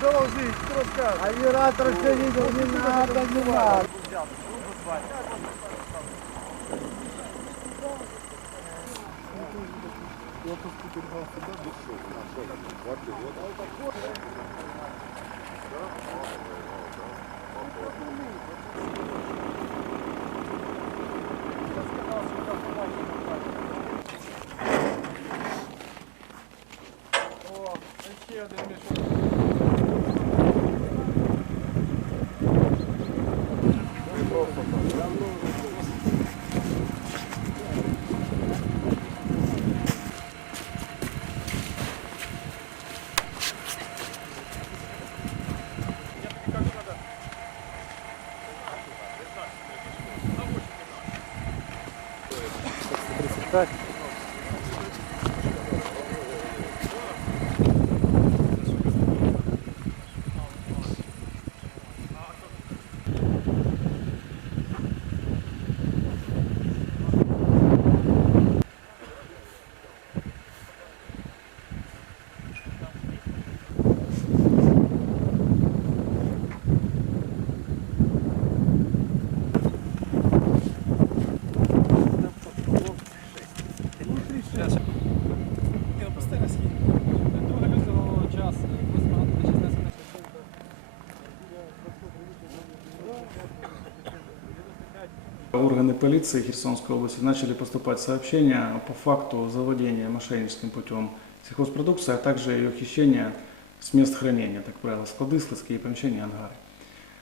доложить, кто скажет. Оператор все видел, не надо, не надо. О, Perfect. Органы полиции Херсонской области начали поступать сообщения по факту завладения мошенническим путем сельхозпродукции, а также ее хищения с мест хранения, так правило, склады, складские помещения, ангары.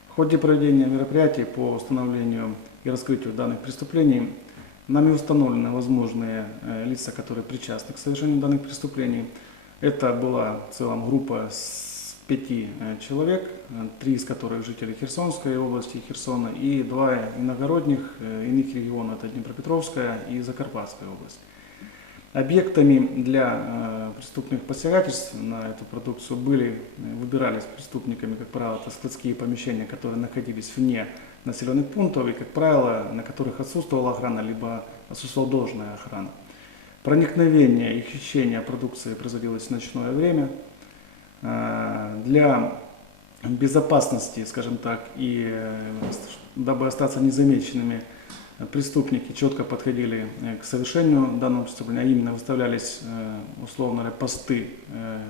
В ходе проведения мероприятий по установлению и раскрытию данных преступлений нами установлены возможные э, лица, которые причастны к совершению данных преступлений. Это была в целом группа с пяти э, человек, э, три из которых жители Херсонской области, Херсона, и два иногородних э, иных регионов, это Днепропетровская и Закарпатская область. Объектами для преступных посягательств на эту продукцию были, выбирались преступниками, как правило, это складские помещения, которые находились вне населенных пунктов и, как правило, на которых отсутствовала охрана, либо отсутствовала должная охрана. Проникновение и хищение продукции производилось в ночное время. Э, Для безопасности, скажем так, и дабы остаться незамеченными, преступники четко подходили э, к совершению данного преступления, а именно выставлялись, э, условно посты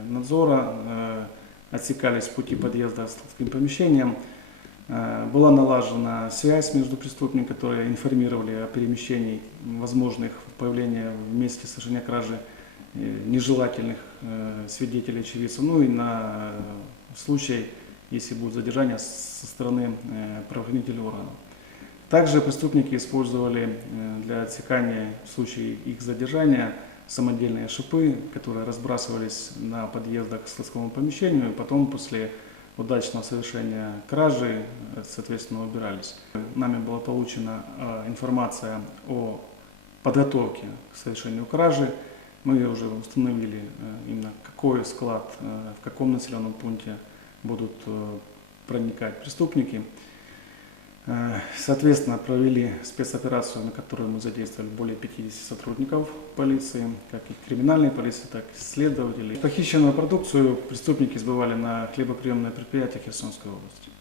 надзора, отсекались пути подъезда к складским помещениям, Э, Была налажена связь между преступниками, которые информировали о перемещении возможных появления в месте совершения кражи нежелательных э, свидетелей, очевидцев, ну и на э, случай, если будет задержание с- со стороны э, правоохранительных органов. Также преступники использовали э, для отсекания в случае их задержания самодельные шипы, которые разбрасывались на подъездах к складскому помещению, и потом после удачного совершения кражи, э, соответственно, убирались. Нами была получена э, информация о подготовке к совершению кражи. Мы уже установили э, именно какой склад, э, в каком населенном пункте будут э, проникать преступники. Соответственно, провели спецоперацию, на которую мы задействовали более 50 сотрудников полиции, как и криминальной полиции, так и следователей. Похищенную продукцию преступники сбывали на хлебоприемное предприятие Херсонской области.